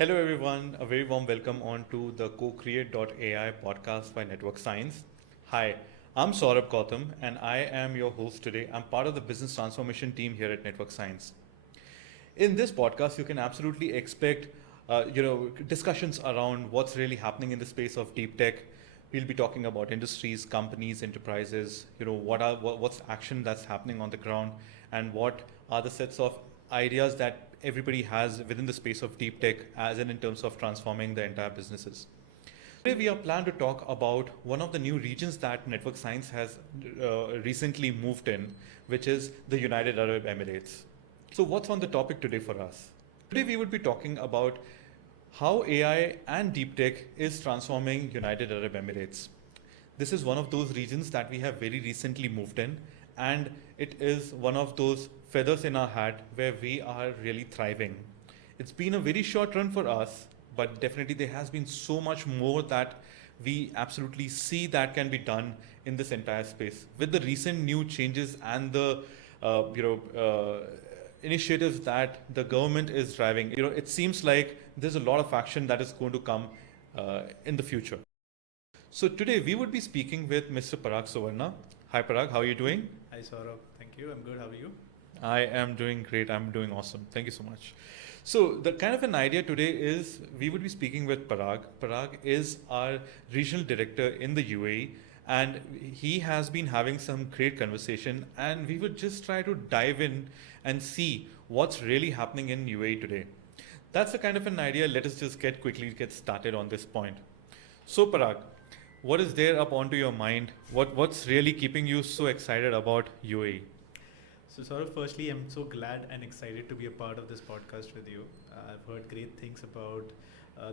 Hello, everyone. A very warm welcome on to the co-create.ai podcast by Network Science. Hi, I'm Saurabh Gautam, and I am your host today. I'm part of the business transformation team here at Network Science. In this podcast, you can absolutely expect, discussions around what's really happening in the space of deep tech. We'll be talking about industries, companies, enterprises. What's action that's happening on the ground, and what are the sets of ideas that everybody has within the space of deep tech, as in terms of transforming the entire businesses. Today we are planned to talk about one of the new regions that Network Science has recently moved in, which is the United Arab Emirates. So what's on the topic today for us? Today we would be talking about how AI and deep tech is transforming United Arab Emirates. This is one of those regions that we have very recently moved in, and it is one of those feathers in our hat where we are really thriving. It's been a very short run for us, but definitely there has been so much more that we absolutely see that can be done in this entire space. With the recent new changes and the uh, you know uh, initiatives that the government is driving, it seems like there's a lot of action that is going to come in the future. So today we would be speaking with Mr. Parag Suvarna. Hi Parag, how are you doing? Hi Saurabh, thank you. I'm good. How are you? I am doing great. I'm doing awesome. Thank you so much. So the kind of an idea today is we would be speaking with Parag. Parag is our regional director in the UAE, and he has been having some great conversation, and we would just try to dive in and see what's really happening in UAE today. That's the kind of an idea. Let us just get started on this point. So Parag, what is there up onto your mind? What's really keeping you so excited about UAE? So Saurabh, firstly, I'm so glad and excited to be a part of this podcast with you. I've heard great things about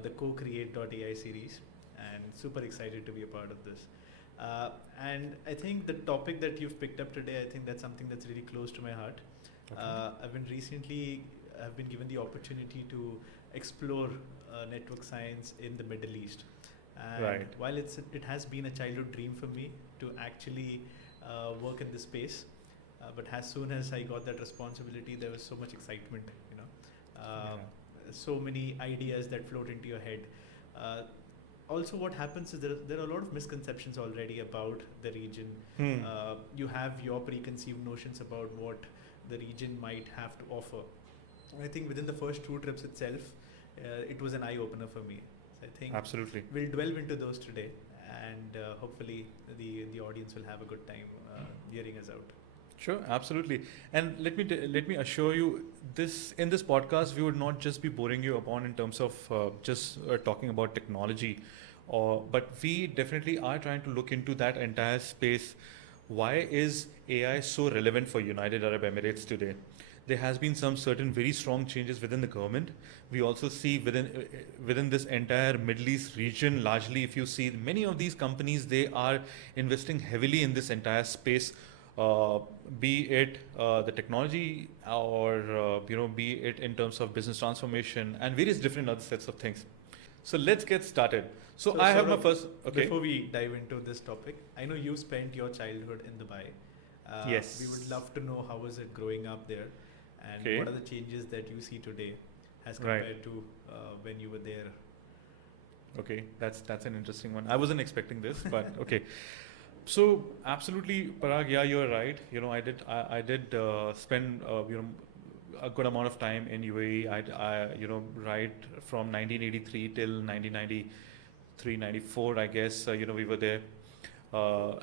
the co-create.ai series and super excited to be a part of this. And I think the topic that you've picked up today, I think that's something that's really close to my heart. Okay. I've been given the opportunity to explore network science in the Middle East. And Right. while it has been a childhood dream for me to actually work in this space, but as soon as I got that responsibility, there was so much excitement, Yeah. so many ideas that float into your head. Uh, Also, what happens is there are a lot of misconceptions already about the region. Hmm. You have your preconceived notions about what the region might have to offer. I think within the first two trips itself, it was an eye opener for me. So I think Absolutely. we'll delve into those today, and hopefully the audience will have a good time hearing us out. Sure, absolutely. And let me assure you, this in this podcast we would not just be boring you upon in terms of just talking about technology, or but we definitely are trying to look into that entire space. Why is AI so relevant for United Arab Emirates today? There has been some certain very strong changes within the government. We also see within this entire Middle East region, largely, if you see many of these companies, they are investing heavily in this entire space, uh, be it the technology, or be it in terms of business transformation and various different other sets of things. So let's get started. So I have my Saurabh, first. Okay. before we dive into this topic, I know you spent your childhood in Dubai. Yes. We would love to know how was it growing up there, and Okay. what are the changes that you see today as Right. compared to when you were there. Okay, that's an interesting one. I wasn't expecting this, but okay. So absolutely, Parag. Yeah, you're right. I did spend a good amount of time in UAE. Right from 1983 till 1993, 94, I guess. We were there. Uh,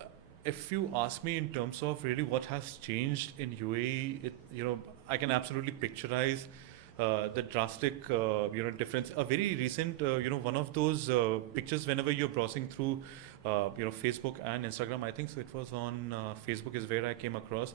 if you ask me in terms of really what has changed in UAE, I can absolutely picturize the drastic difference. A very recent one of those pictures whenever you're browsing through Facebook and Instagram. I think so. It was on Facebook is where I came across.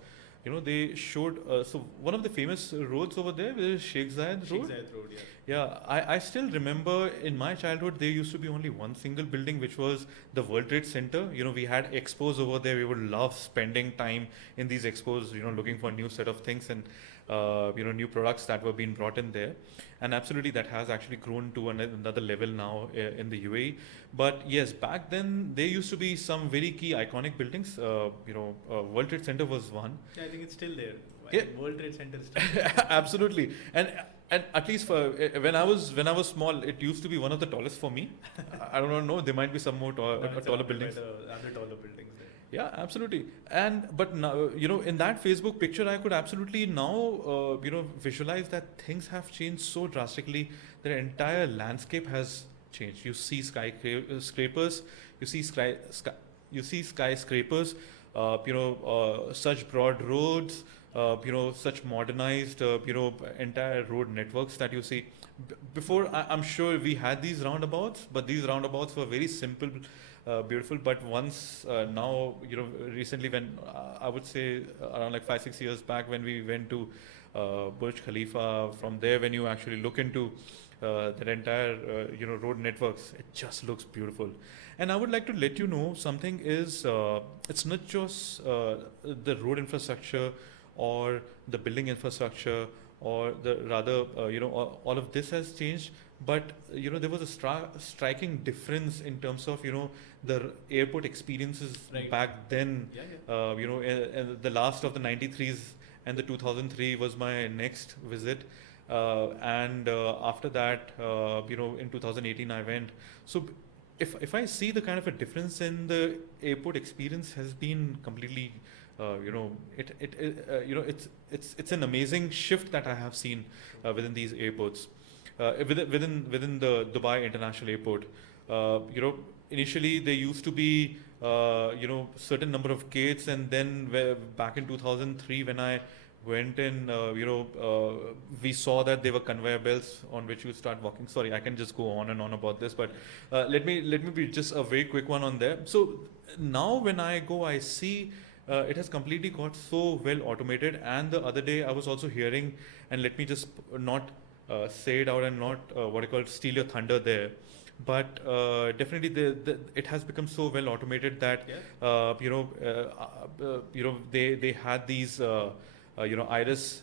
They showed so one of the famous roads over there is Sheikh Zayed Sheikh Road. Zayed Road, yeah. Yeah, I still remember in my childhood there used to be only one single building, which was the World Trade Center. We had expos over there. We would love spending time in these expos, looking for new set of things and new products that were being brought in there. And absolutely, that has actually grown to another level now in the UAE. But yes, back then there used to be some very key iconic buildings. World Trade Center was one. Yeah, I think it's still there. Yeah. World Trade Center is still there. Absolutely. And And at least for when I was small, it used to be one of the tallest for me. I don't know. There might be some more Now it's taller surrounded by buildings. the other taller buildings there. Yeah, absolutely. And but now, in that Facebook picture, I could absolutely now, visualize that things have changed so drastically. The entire landscape has changed. You see skyscrapers, you see you see skyscrapers, such broad roads, such modernized, entire road networks that you see. Before, I'm sure we had these roundabouts, but these roundabouts were very simple, beautiful. But once now, recently, when I would say around like 5 6 years back, when we went to Burj Khalifa, from there, when you actually look into that entire road networks, it just looks beautiful. And I would like to let you know something is, it's not just the road infrastructure or the building infrastructure, or the rather, all of this has changed. But there was a striking difference in terms of the airport experiences Right. back then. Yeah, yeah. The last of the 93s and the 2003 was my next visit. And after that, in 2018 I went. So if I see the kind of a difference in the airport experience has been completely, it's an amazing shift that I have seen within these airports, within the Dubai International Airport. Initially there used to be certain number of gates, and then back in 2003 when I went in, we saw that there were conveyor belts on which you start walking. Sorry, I can just go on and on about this, but let me be just a very quick one on there. So now when I go, I see it has completely got so well automated. And the other day I was also hearing, and let me just not say it out and not what I call steal your thunder there. But definitely, it has become so well automated that Yeah. they had these iris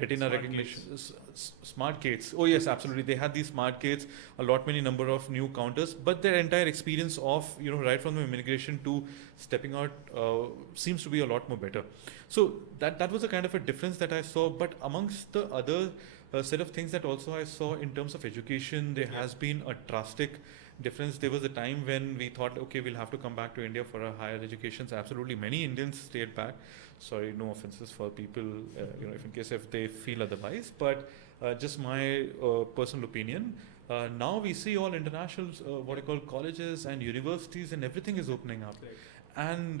retina Smart recognition, gates. smart gates. Oh yes, absolutely. They had these smart gates, a lot many number of new counters, but their entire experience of right from the immigration to stepping out seems to be a lot more better. So that was a kind of a difference that I saw. But amongst the other set of things that also I saw in terms of education, there Yeah. has been a drastic difference. There was a time when we thought, okay, we'll have to come back to India for our higher education. So absolutely, many Indians stayed back. Sorry, no offenses for people, if in case if they feel otherwise. But just my personal opinion. Now we see all international, what I call colleges and universities, and everything is opening up. Right. And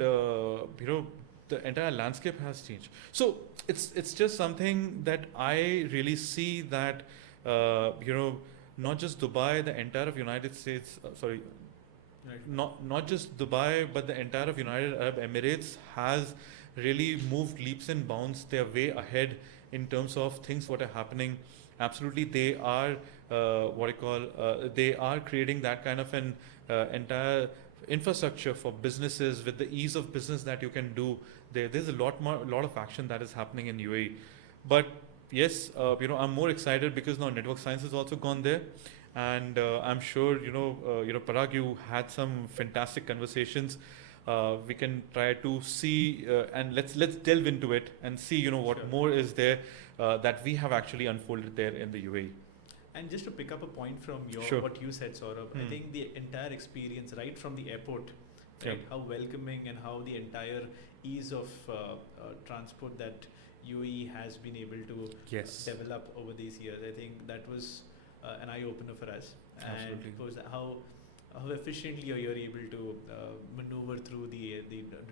the entire landscape has changed. So it's just something that I really see that not just Dubai, the entire of United States, sorry, Right. not just Dubai, but the entire of United Arab Emirates has really moved leaps and bounds. They are way ahead in terms of things what are happening. Absolutely, they are what I call they are creating that kind of an entire infrastructure for businesses with the ease of business that you can do. There's a lot of action that is happening in UAE. But yes, I'm more excited because now network science has also gone there. And I'm sure Parag, you had some fantastic conversations. We can try to see and let's delve into it and see what Sure. more is there that we have actually unfolded there in the UAE. And just to pick up a point from Sure. what you said, Saurabh, I Hmm. think the entire experience, right from the airport, right, Yeah. how welcoming and how the entire ease of transport that UAE has been able to Yes. develop over these years, I think that was an eye opener for us. Absolutely. And was how efficiently you're able to maneuver through the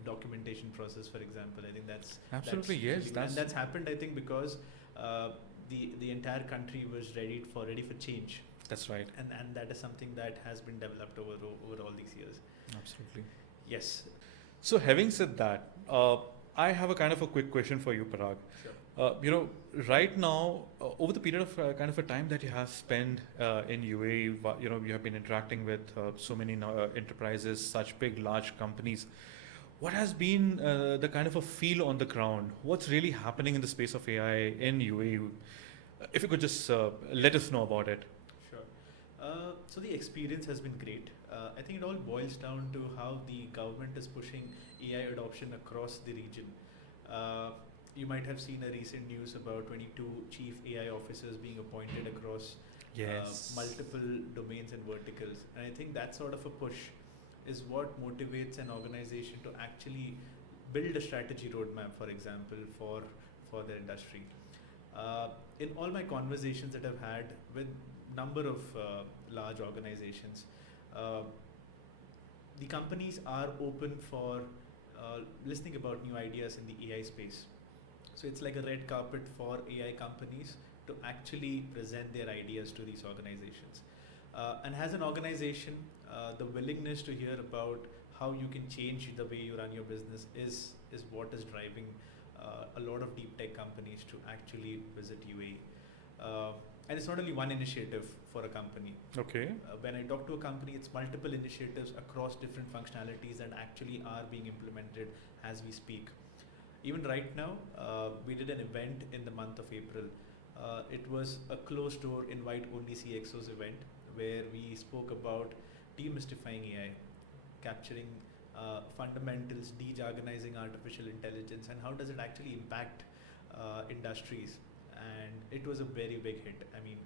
documentation process, for example. I think Absolutely, that's yes, really good. that's- And that's happened, I think, because uh, the entire country was ready for change, That's right. and that is something that has been developed over all these years. Absolutely. Yes. So having said that, I have a kind of a quick question for you, Parag. Sure. Right now, over the period of kind of a time that you have spent in UAE, you have been interacting with so many enterprises, such big, large companies. What has been the kind of a feel on the ground? What's really happening in the space of AI in UAE? If you could just let us know about it. Sure. So the experience has been great. I think it all boils down to how the government is pushing AI adoption across the region. Uh, You might have seen a recent news about 22 chief AI officers being appointed across Yes. multiple domains and verticals. And I think that sort of a push is what motivates an organization to actually build a strategy roadmap, for example, for their industry. Uh, in all my conversations that I've had with number of large organizations, uh, the companies are open for listening about new ideas in the AI space. So it's like a red carpet for AI companies to actually present their ideas to these organizations. And as an organization, the willingness to hear about how you can change the way you run your business is what is driving a lot of deep tech companies to actually visit UAE. And it's not only one initiative for a company. Okay. When I talk to a company, it's multiple initiatives across different functionalities that actually are being implemented as we speak. Even right now, we did an event in the month of April. It was a closed door, invite only CXOs event where we spoke about demystifying AI, capturing fundamentals, de-jargonizing artificial intelligence, and how does it actually impact industries. And it was a very big hit. I mean,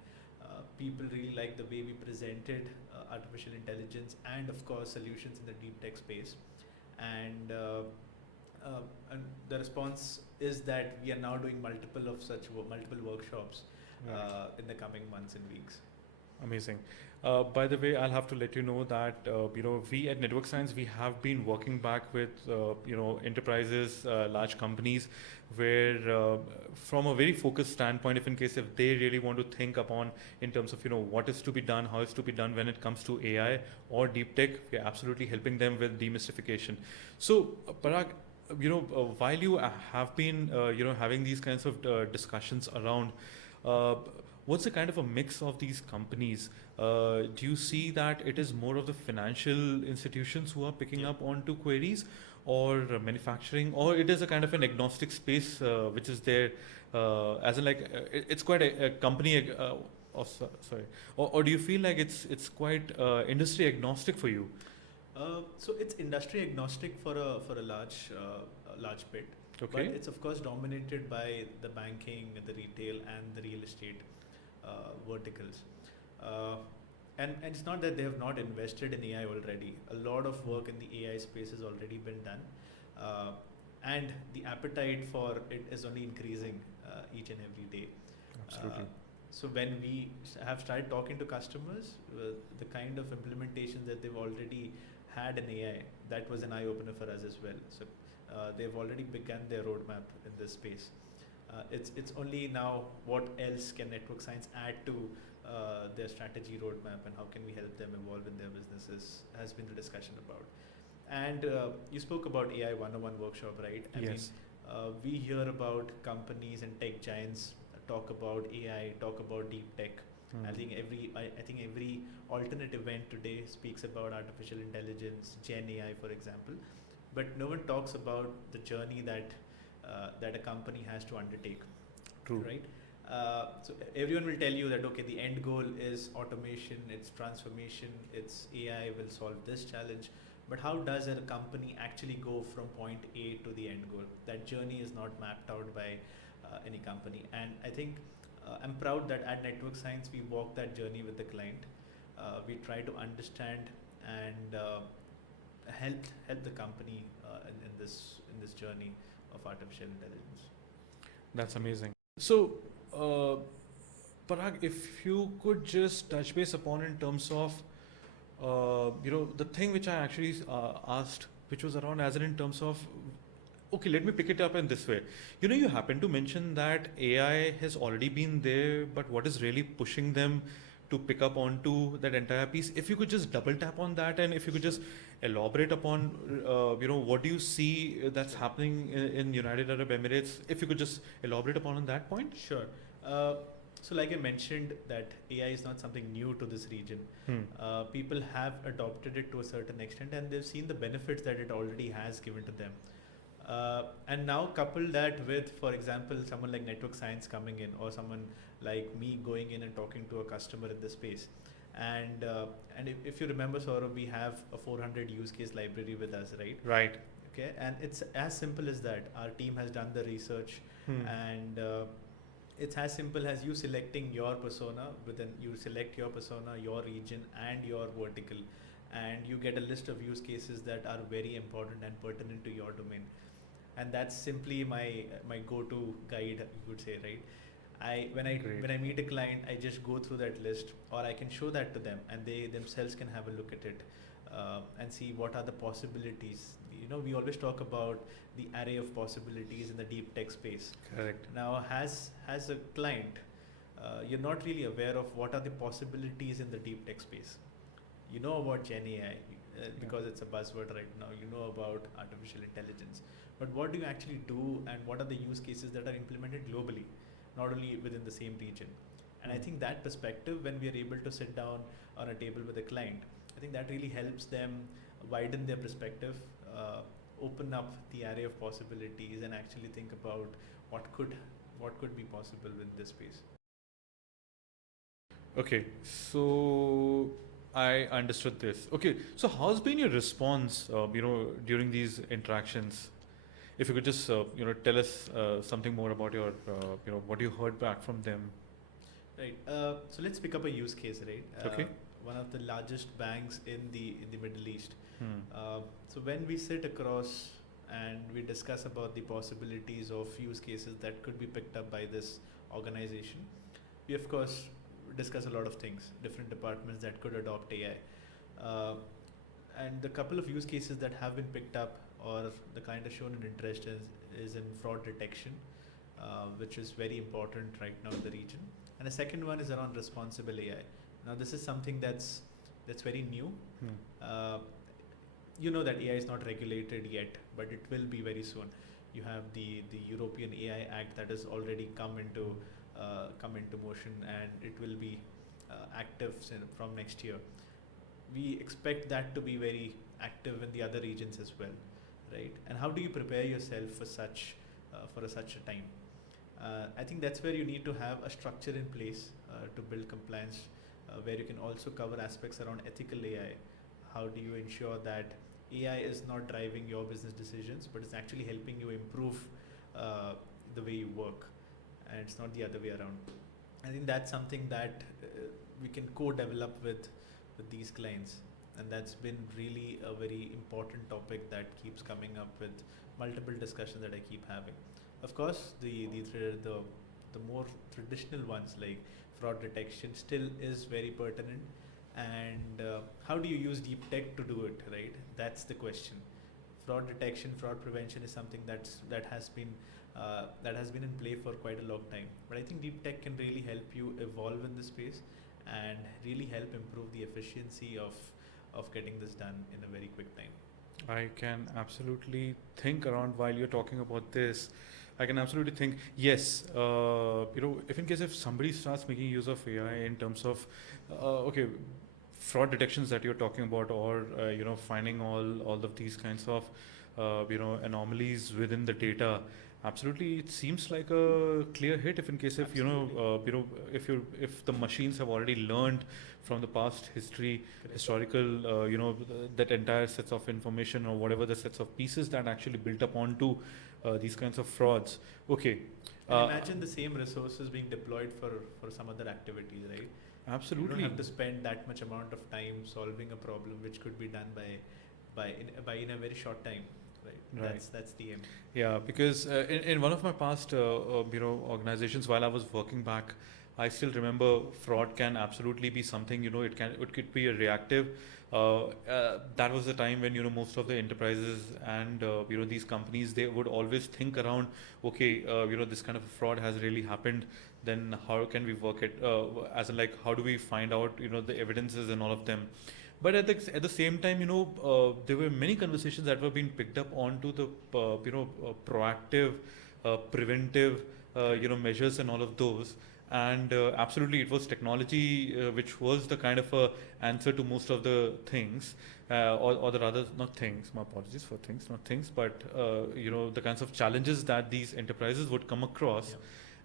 people really liked the way we presented artificial intelligence and, of course, solutions in the deep tech space. And and the response is that we are now doing multiple workshops Right. in the coming months and weeks. Amazing. By the way, I'll have to let you know that we at Network Science we have been working back with enterprises, large companies, where from a very focused standpoint, if in case if they really want to think upon in terms of what is to be done, how is to be done when it comes to AI or deep tech, we're absolutely helping them with demystification. So, Parag, while you have been having these kinds of discussions around. Uh, What's the kind of a mix of these companies? Do you see that it is more of the financial institutions who are picking Yeah. up onto queries, or manufacturing, or it is a kind of an agnostic space which is there, as in like it's quite a company, sorry, or do you feel like it's quite industry agnostic for you? So it's industry agnostic for a large bit, but Okay. it's of course dominated by the banking, the retail, and the real estate verticals. Uh, and it's not that they have not invested in AI already. A lot of work in the AI space has already been done, uh, and the appetite for it is only increasing each and every day. Uh, Absolutely. so when we have started talking to customers, the kind of implementation that they've already had in AI, that was an eye opener for us as well. So they've already begun their roadmap in this space. It's only now what else can network science add to their strategy roadmap, and how can we help them evolve in their businesses has been the discussion about. And you spoke about AI 101 workshop, right? I mean, Yes. we hear about companies and tech giants talk about AI, talk about deep tech. Hmm. I think every alternate event today speaks about artificial intelligence, Gen AI, for example, but no one talks about the journey that a company has to undertake, True. right? So everyone will tell you that okay, the end goal is automation, it's transformation, it's AI will solve this challenge. But how does a company actually go from point A to the end goal? That journey is not mapped out by any company. And I think I'm proud that at Network Science we walk that journey with the client. We try to understand and help the company in this journey of artificial intelligence. That's amazing. So, uh, Parag, if you could just touch base upon in terms of, the thing which I actually asked, which was around as in terms of, okay, let me pick it up in this way. You happen to mention that AI has already been there, but what is really pushing them to pick up onto that entire piece? If you could just double tap on that, and if you could Sure. just elaborate upon, what do you see that's Sure. happening in United Arab Emirates? If you could just elaborate upon on that point. Sure. Uh, so, like I mentioned, that AI is not something new to this region. Hmm. People have adopted it to a certain extent, and they've seen the benefits that it already has given to them. And now couple that with, for example, someone like network science coming in, or someone like me going in and talking to a customer in this space. And if you remember, Saurabh, we have a 400 use case library with us, right? Right. Okay, and it's as simple as that. Our team has done the research, and it's as simple as you selecting your persona. Within you select your persona, your region, and your vertical, and you get a list of use cases that are very important and pertinent to your domain. And that's simply my go-to guide, you could say, right? I when I Great. when I meet a client, I just go through that list, or I can show that to them, and they themselves can have a look at it, and see what are the possibilities. We always talk about the array of possibilities in the deep tech space. Correct. Now, as a client, you're not really aware of what are the possibilities in the deep tech space. You know about Gen AI because it's a buzzword right now. You know about artificial intelligence, but what do you actually do, and what are the use cases that are implemented globally, not only within the same region? And I think that perspective, when we are able to sit down on a table with a client, I think that really helps them widen their perspective, open up the array of possibilities, and actually think about what could be possible in this space. Okay, so I understood this. Okay, so how's been your response, during these interactions? If you could just, tell us something more about your, what you heard back from them. Right. So let's pick up a use case, right? Okay. One of the largest banks in the Middle East. Hmm. So when we sit across and we discuss about the possibilities of use cases that could be picked up by this organization, we of course discuss a lot of things, different departments that could adopt AI. And the couple of use cases that have been picked up, or the kind of shown an interest is in fraud detection, which is very important right now in the region. And the second one is around responsible AI. Now, this is something that's very new. Uh, you know that AI is not regulated yet, but it will be very soon. You have the European AI Act that has already come into motion, and it will be active from next year. We expect that to be very active in the other regions as well, right? And how do you prepare yourself for such a time? I think that's where you need to have a structure in place to build compliance, where you can also cover aspects around ethical AI. How do you ensure that AI is not driving your business decisions, but it's actually helping you improve the way you work, and it's not the other way around. I think that's something that we can co-develop with these clients, and that's been really a very important topic that keeps coming up with multiple discussions that I keep having. Of course, the more traditional ones like fraud detection still is very pertinent, and how do you use deep tech to do it, right? That's the question. Fraud detection, fraud prevention is something that has been in play for quite a long time. But I think deep tech can really help you evolve in this space and really help improve the efficiency of getting this done in a very quick time. I can absolutely think around while you're talking about this. I can absolutely think, yes, if somebody starts making use of AI in terms of, okay, fraud detections that you're talking about, or, finding all of these kinds of, anomalies within the data. Absolutely, it seems like a clear hit. If in case if if the machines have already learned from the past history, Correct. historical, that entire sets of information, or whatever the sets of pieces that actually built up onto these kinds of frauds. Okay. And imagine the same resources being deployed for some other activities, right? You don't Absolutely. have to spend that much amount of time solving a problem which could be done by in a very short time, right? Right. That's the aim. Yeah, because in one of my past organizations, while I was working back, I still remember fraud can absolutely be something. It could be a reactive. That was the time when most of the enterprises and these companies, they would always think around, okay, this kind of a fraud has really happened. Then how can we work it? As in, like, how do we find out the evidences and all of them? But at the same time, there were many conversations that were being picked up onto the proactive, preventive, measures and all of those. And absolutely, it was technology which was the kind of answer to most of the things, or the rather, not things. My apologies for things, not things, but the kinds of challenges that these enterprises would come across. Yeah.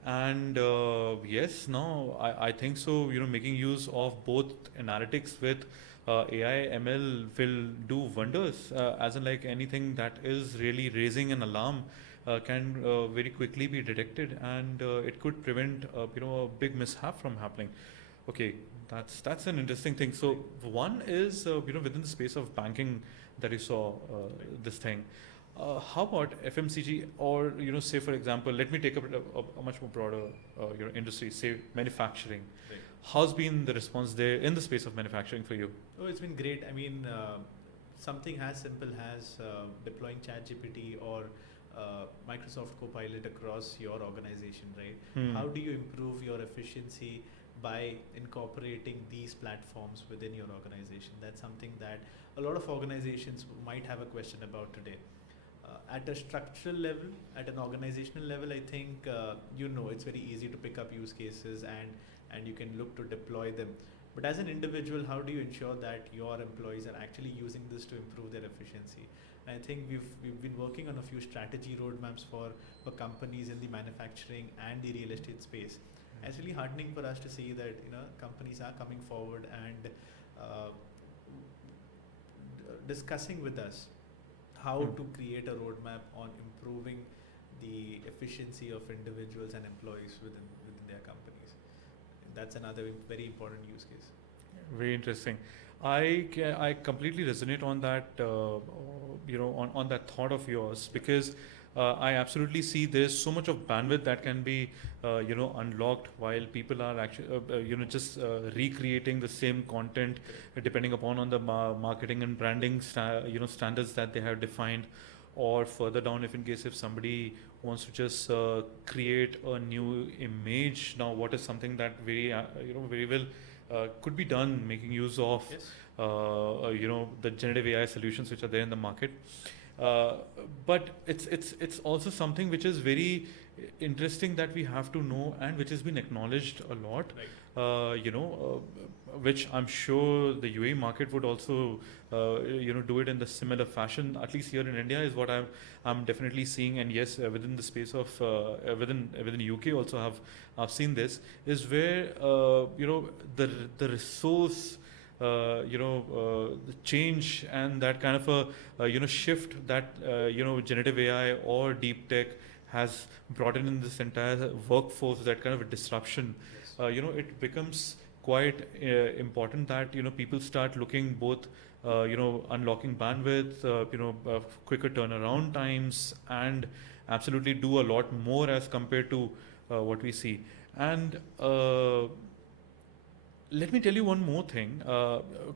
And yes, no, I think so. Making use of both analytics with AI, ML will do wonders. As in, like anything that is really raising an alarm can very quickly be detected, and it could prevent a big mishap from happening. Okay, that's an interesting thing. So one is within the space of banking that you saw this thing. How about FMCG, or say for example, let me take a much more broader industry, say manufacturing. Right. How's been the response there in the space of manufacturing for you? Oh, it's been great. I mean, something as simple as deploying ChatGPT or Microsoft Copilot across your organization, right? Hmm. How do you improve your efficiency by incorporating these platforms within your organization? That's something that a lot of organizations might have a question about today. At a structural level, at an organizational level, I think it's very easy to pick up use cases and you can look to deploy them. But as an individual, how do you ensure that your employees are actually using this to improve their efficiency? And I think we've been working on a few strategy roadmaps for companies in the manufacturing and the real estate space. And it's really heartening for us to see that companies are coming forward and uh, discussing with us how Hmm. to create a roadmap on improving the efficiency of individuals and employees within their companies. That's another very important use case. Very interesting. I completely resonate on that, on that thought of yours, because I absolutely see there's so much of bandwidth that can be, unlocked while people are actually, just recreating the same content, Correct. depending upon on the marketing and branding, standards that they have defined, or further down, if in case if somebody wants to just create a new image. Now, what is something that very well could be done making use of Yes. the generative AI solutions which are there in the market. Uh, but it's also something which is very interesting that we have to know, and which has been acknowledged a lot. Right. Which I'm sure the UAE market would also do it in the similar fashion. At least here in India is what I'm definitely seeing, and yes, within the space of within UK also I've seen this, is where the resource, the change and that kind of a shift that generative AI or deep tech has brought in this entire workforce, that kind of a disruption. Yes. It becomes quite important that people start looking both unlocking bandwidth, quicker turnaround times, and absolutely do a lot more as compared to what we see. And let me tell you one more thing.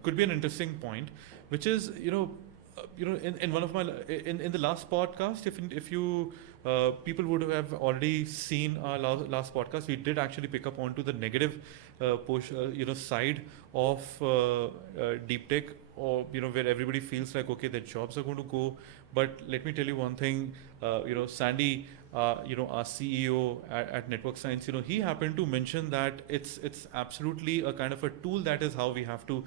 Could be an interesting point, which is in one of my in the last podcast, if you people would have already seen our last podcast, we did actually pick up onto the negative side of deep tech, or where everybody feels like okay, their jobs are going to go. But let me tell you one thing. Sandy, our CEO at Network Science, he happened to mention that it's absolutely a kind of a tool. That is how we have to,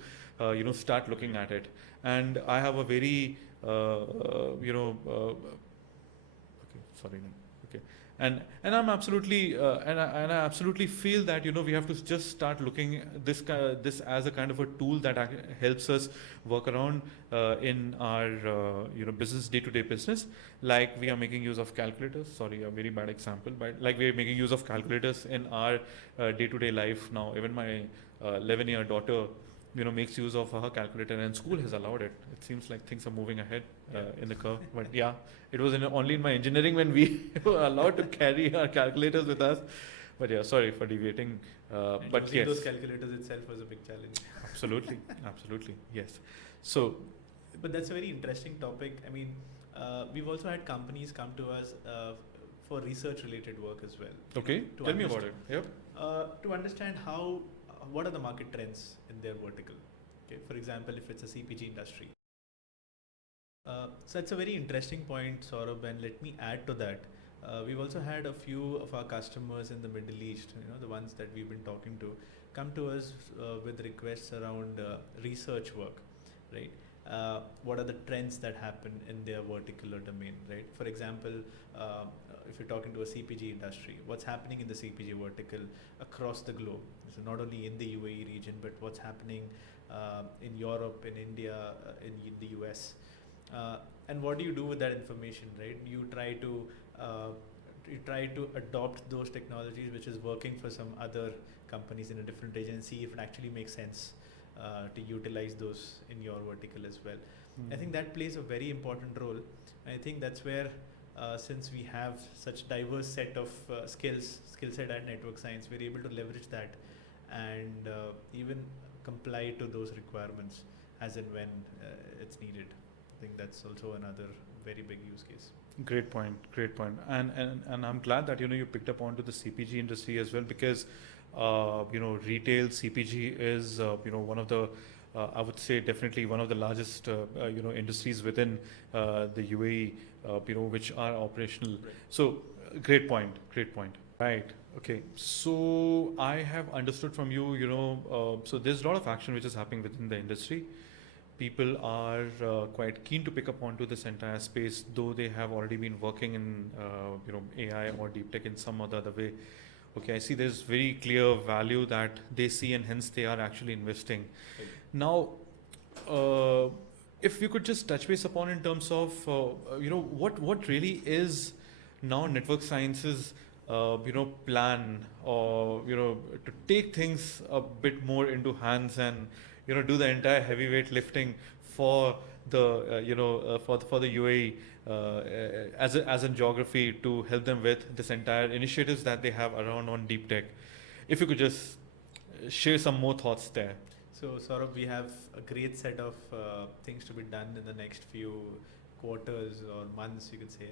start looking at it. And I have a very, okay, sorry, no, okay, and I'm absolutely, and I absolutely feel that we have to just start looking this as a kind of a tool that helps us work around in our business, day-to-day business. Like we are making use of calculators. Sorry, a very bad example, but like we are making use of calculators in our day-to-day life now. Even my 11-year daughter makes use of her calculator, and school has allowed it. It seems like things are moving ahead in the curve. But yeah, it was only in my engineering when we were allowed to carry our calculators with us. But yeah, sorry for deviating. And But using yes, those calculators itself was a big challenge. absolutely, absolutely, yes. So, But that's a very interesting topic. I mean, we've also had companies come to us for research related work as well. okay, tell me about it. Yep. To understand what are the market trends in their vertical. Okay, for example, if it's a CPG industry. So that's a very interesting point, Saurabh, and let me add to that. We've also had a few of our customers in the Middle East, the ones that we've been talking to, come to us with requests around research work, right? what are the trends that happen in their vertical or domain, right? For example, uh, if you're talking to a CPG industry, what's happening in the CPG vertical across the globe? So not only in the UAE region, but what's happening in Europe, in India, in the US. And what do you do with that information, right? Uh, you try to adopt those technologies which is working for some other companies in a different region and see if it actually makes sense to utilize those in your vertical as well. I think that plays a very important role. I think that's where, since we have such diverse set of skill set at network science, we're able to leverage that and even comply to those requirements as and when it's needed. I think that's also another very big use case. Great point. Great point. And I'm glad that you picked up onto the CPG industry as well, because retail CPG is one of the I would say definitely one of the largest industries within the UAE, which are operational. Right. So great point. Great point. Right. Okay. So I have understood from you, so there's a lot of action which is happening within the industry. People are quite keen to pick up onto this entire space, though they have already been working in AI or deep tech in some other way. Okay, I see there's very clear value that they see, and hence they are actually investing. Right. Now, uh, if you could just touch base upon in terms of what really is now network sciences plan, or to take things a bit more into hands and do the entire heavyweight lifting for the for the UAE as in geography, to help them with this entire initiatives that they have around on deep tech. If you could just share some more thoughts there. So, Saurabh, we have a great set of things to be done in the next few quarters or months, you could say.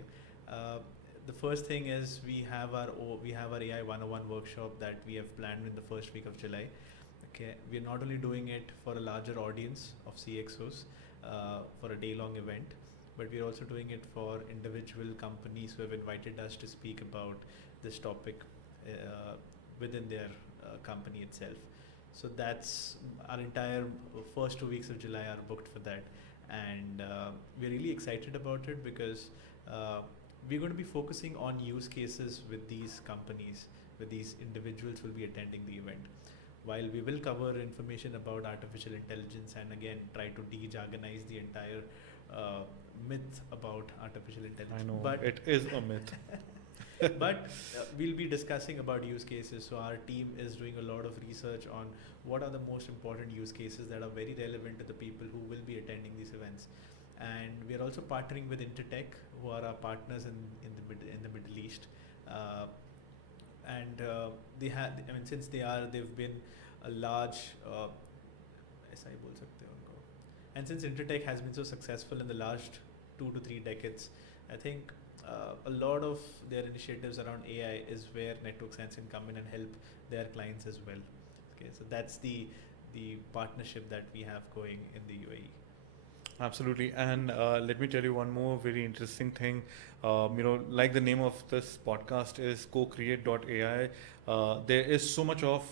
Uh, the first thing is we have our AI 101 workshop that we have planned in the first week of July. Okay, we are not only doing it for a larger audience of CXOs for a day-long event, but we are also doing it for individual companies who have invited us to speak about this topic within their company itself. So that's our entire first 2 weeks of July are booked for that, and we're really excited about it because uh, we're going to be focusing on use cases with these companies, with these individuals who will be attending the event. While we will cover information about artificial intelligence and again try to de-jargonize the entire uh, myth about artificial intelligence, I know but it is a myth. but we'll be discussing about use cases. So our team is doing a lot of research on what are the most important use cases that are very relevant to the people who will be attending these events. And we are also partnering with Intertech, who are our partners in the Middle East. Uh, and they have, I mean, since they've been a large ऐसा ही बोल सकते हैं उनको. And since Intertech has been so successful in the last 2 to 3 decades, I think a lot of their initiatives around AI is where network science can come in and help their clients as well. Okay, so that's the partnership that we have going in the UAE. Absolutely. And let me tell you one more very interesting thing. Like the name of this podcast is co-create.ai. There is so much of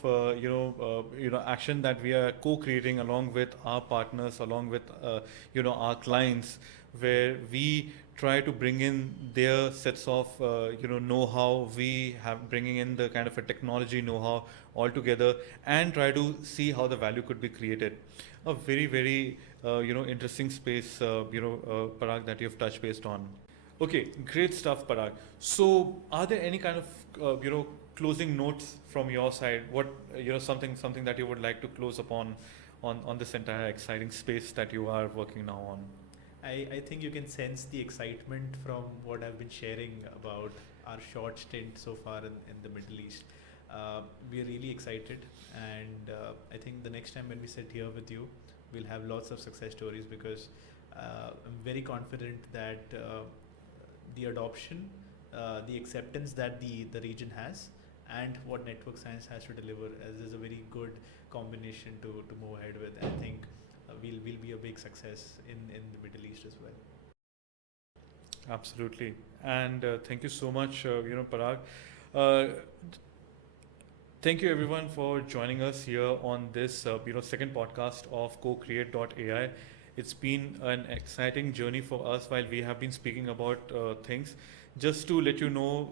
action that we are co-creating along with our partners, along with our clients, where we try to bring in their sets of know-how. We have bringing in the kind of a technology know-how all together, and try to see how the value could be created. A very very interesting space, Parag, that you've touched based on. Okay, great stuff, Parag. So, are there any kind of closing notes from your side? What something that you would like to close upon on this entire exciting space that you are working now on? I think you can sense the excitement from what I've been sharing about our short stint so far in the Middle East. We're really excited, and I think the next time when we sit here with you, we'll have lots of success stories because I'm very confident that the adoption, the acceptance that the region has, and what network science has to deliver as is a very good combination to move ahead with. And I think we'll be a big success in the Middle East as well. Absolutely. And thank you so much, Parag. Uh, Thank you everyone for joining us here on this second podcast of co-create.ai. It's been an exciting journey for us while we have been speaking about things. Just to let you know,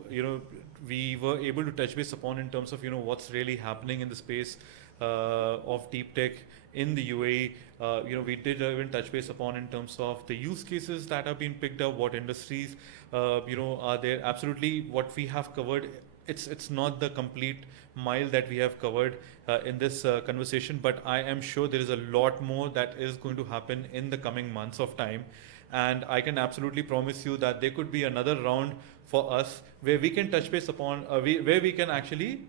we were able to touch base upon in terms of what's really happening in the space of deep tech in the UAE. We did even touch base upon in terms of the use cases that have been picked up, what industries are there. Absolutely, what we have covered. It's not the complete mile that we have covered in this conversation, but I am sure there is a lot more that is going to happen in the coming months of time. And I can absolutely promise you that there could be another round for us where we can touch base upon, uh, where we can actually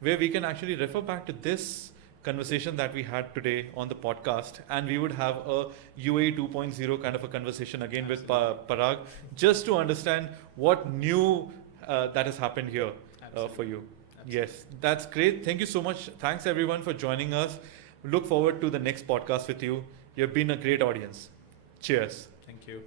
refer back to this conversation that we had today on the podcast, and we would have a UA 2.0 kind of a conversation again with Parag, just to understand what new that has happened here for you. Absolutely. Yes, that's great. Thank you so much. Thanks everyone for joining us. Look forward to the next podcast with you. You've been a great audience. Cheers. Thank you.